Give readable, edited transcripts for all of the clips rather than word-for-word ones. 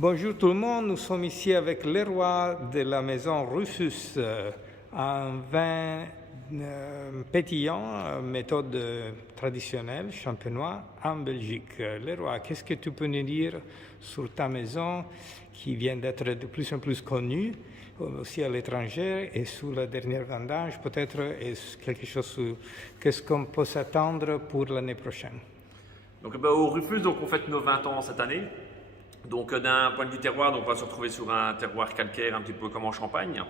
Bonjour tout le monde, nous sommes ici avec Leroy de la maison Rufus, un vin pétillant, méthode traditionnelle, champenois, en Belgique. Leroy, qu'est-ce que tu peux nous dire sur ta maison qui vient d'être de plus en plus connue, aussi à l'étranger, et sur la dernière vendange, peut-être quelque chose sur qu'est-ce qu'on peut s'attendre pour l'année prochaine? Donc, au Rufus, on fête nos 20 ans cette année. Donc d'un point de vue terroir, on va se retrouver sur un terroir calcaire un petit peu comme en Champagne.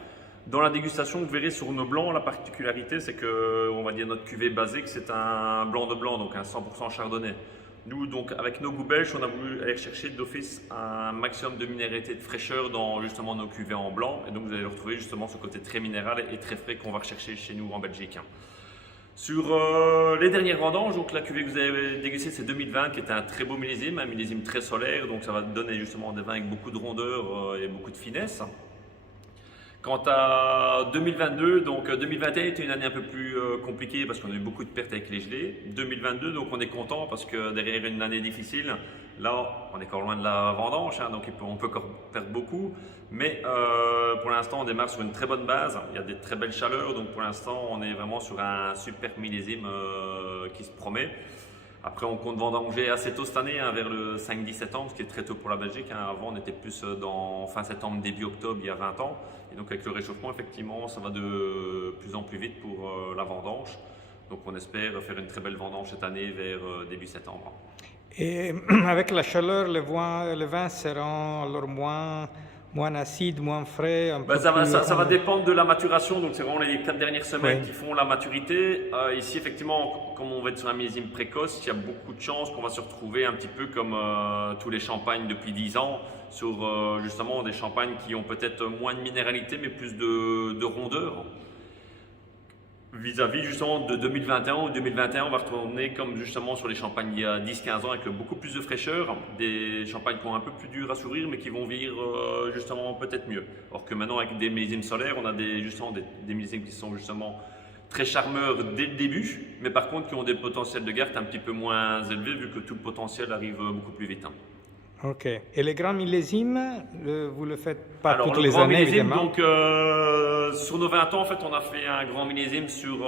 Dans la dégustation, vous verrez sur nos blancs, la particularité c'est que on va dire notre cuvée basique c'est un blanc de blanc, donc un 100% chardonnay. Nous donc avec nos goûts belges, on a voulu aller chercher d'office un maximum de minéralité et de fraîcheur dans justement nos cuvées en blanc, et donc vous allez retrouver justement ce côté très minéral et très frais qu'on va rechercher chez nous en Belgique. Sur les dernières vendanges, donc la cuvée que vous avez dégustée c'est 2020 qui est un très beau millésime, un millésime très solaire, donc ça va donner justement des vins avec beaucoup de rondeur et beaucoup de finesse. Quant à 2022, donc 2021 était une année un peu plus compliquée parce qu'on a eu beaucoup de pertes avec les gelées. 2022, donc on est content parce que derrière une année difficile, là on est encore loin de la vendange, donc on peut encore perdre beaucoup. Mais pour l'instant on démarre sur une très bonne base, il y a des très belles chaleurs, donc pour l'instant on est vraiment sur un super millésime qui se promet. Après, on compte vendanger assez tôt cette année, vers le 5-10 septembre, ce qui est très tôt pour la Belgique. Avant, on était plus dans fin septembre, début octobre, il y a 20 ans. Et donc, avec le réchauffement, effectivement, ça va de plus en plus vite pour la vendange. Donc, on espère faire une très belle vendange cette année vers début septembre. Et avec la chaleur, les vins seront alors moins acides, moins frais. Ça va dépendre de la maturation, donc c'est vraiment les 4 dernières semaines qui font la maturité. Ici, effectivement, comme on va être sur un millésime précoce, il y a beaucoup de chances qu'on va se retrouver un petit peu comme tous les champagnes depuis 10 ans, sur justement des champagnes qui ont peut-être moins de minéralité, mais plus de rondeur. Vis-à-vis justement de 2021 ou 2021, on va retourner comme justement sur les champagnes il y a 10-15 ans avec beaucoup plus de fraîcheur, des champagnes qui sont un peu plus dures à s'ouvrir mais qui vont vieillir justement peut-être mieux. Or que maintenant avec des millésimes solaires, on a justement des millésimes qui sont justement très charmeurs dès le début, mais par contre qui ont des potentiels de garde un petit peu moins élevés vu que tout le potentiel arrive beaucoup plus vite. Ok. Et les grands millésimes, vous le faites pas Alors, toutes les années, évidemment? Donc, sur nos 20 ans, en fait, on a fait un grand millésime sur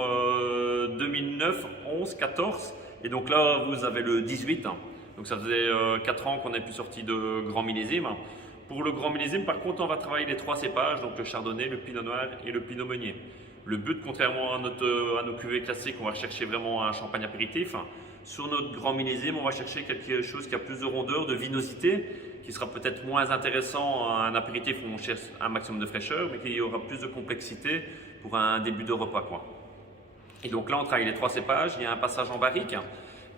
2009, 11, 14. Et donc là, vous avez le 18. Donc, ça faisait 4 ans qu'on n'a plus sorti de grand millésime. Pour le grand millésime, par contre, on va travailler les 3 cépages, donc le chardonnay, le pinot noir et le pinot meunier. Le but, contrairement à nos cuvées classiques, on va chercher vraiment un champagne apéritif. Sur notre grand millésime, on va chercher quelque chose qui a plus de rondeur, de vinosité, qui sera peut-être moins intéressant à un apéritif où on cherche un maximum de fraîcheur, mais qui aura plus de complexité pour un début de repas, Et donc là, on travaille les 3 cépages, il y a un passage en barrique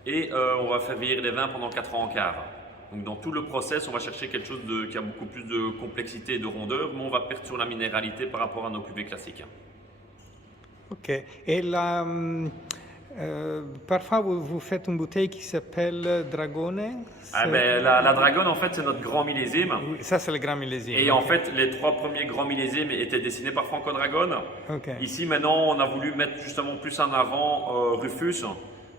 et on va faire vieillir les vins pendant 4 ans en cave. Donc dans tout le process, on va chercher quelque chose qui a beaucoup plus de complexité et de rondeur, mais on va perdre sur la minéralité par rapport à nos cuvées classiques. Ok. Et parfois, vous faites une bouteille qui s'appelle Dragone. La Dragone, en fait, c'est notre grand millésime. Ça, c'est le grand millésime. Et en fait, les 3 premiers grands millésimes étaient dessinés par Franco Dragone. Okay. Ici, maintenant, on a voulu mettre justement plus en avant Rufus.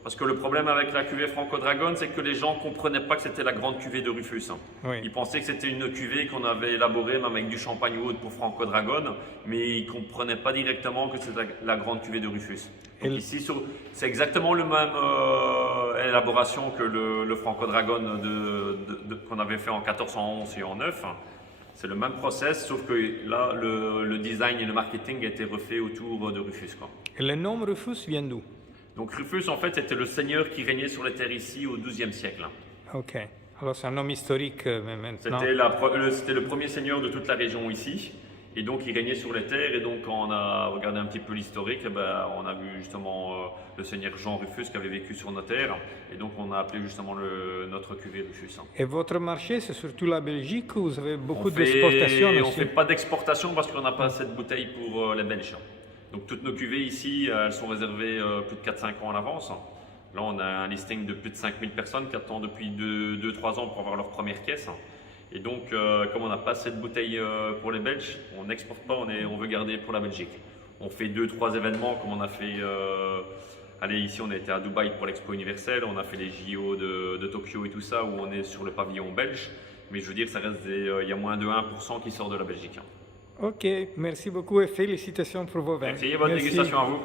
Parce que le problème avec la cuvée Franco Dragone, c'est que les gens ne comprenaient pas que c'était la grande cuvée de Rufus. Oui. Ils pensaient que c'était une cuvée qu'on avait élaborée même avec du champagne ou autre pour Franco Dragone, mais ils ne comprenaient pas directement que c'était la grande cuvée de Rufus. Donc ici, c'est exactement la même élaboration que le Franco Dragone qu'on avait fait en 14, en 11 et en 9. C'est le même process, sauf que là, le design et le marketing a été refait autour de Rufus. Et le nom Rufus vient d'où? Donc Rufus, en fait, c'était le seigneur qui régnait sur les terres ici au XIIe siècle. Ok. Alors c'est un nom historique maintenant. C'était le premier seigneur de toute la région ici. Et donc il régnait sur les terres. Et donc quand on a regardé un petit peu l'historique, on a vu justement le seigneur Jean Rufus qui avait vécu sur nos terres. Et donc on a appelé justement notre cuvée Rufus. Et votre marché, c'est surtout la Belgique où vous avez beaucoup d'exportation aussi? On ne fait pas d'exportation parce qu'on n'a pas assez de bouteilles pour les Belges. Donc toutes nos cuvées ici, elles sont réservées plus de 4-5 ans à l'avance. Là, on a un listing de plus de 5000 personnes qui attendent depuis 2-3 ans pour avoir leur première caisse. Et donc, comme on n'a pas assez de bouteilles pour les Belges, on n'exporte pas, on veut garder pour la Belgique. On fait 2-3 événements comme on a fait, ici on a été à Dubaï pour l'Expo universelle, on a fait les JO de Tokyo et tout ça, où on est sur le pavillon belge. Mais je veux dire, ça reste il y a moins de 1% qui sort de la Belgique. Ok, merci beaucoup et félicitations pour vos vins. Merci, bonne dégustation à vous.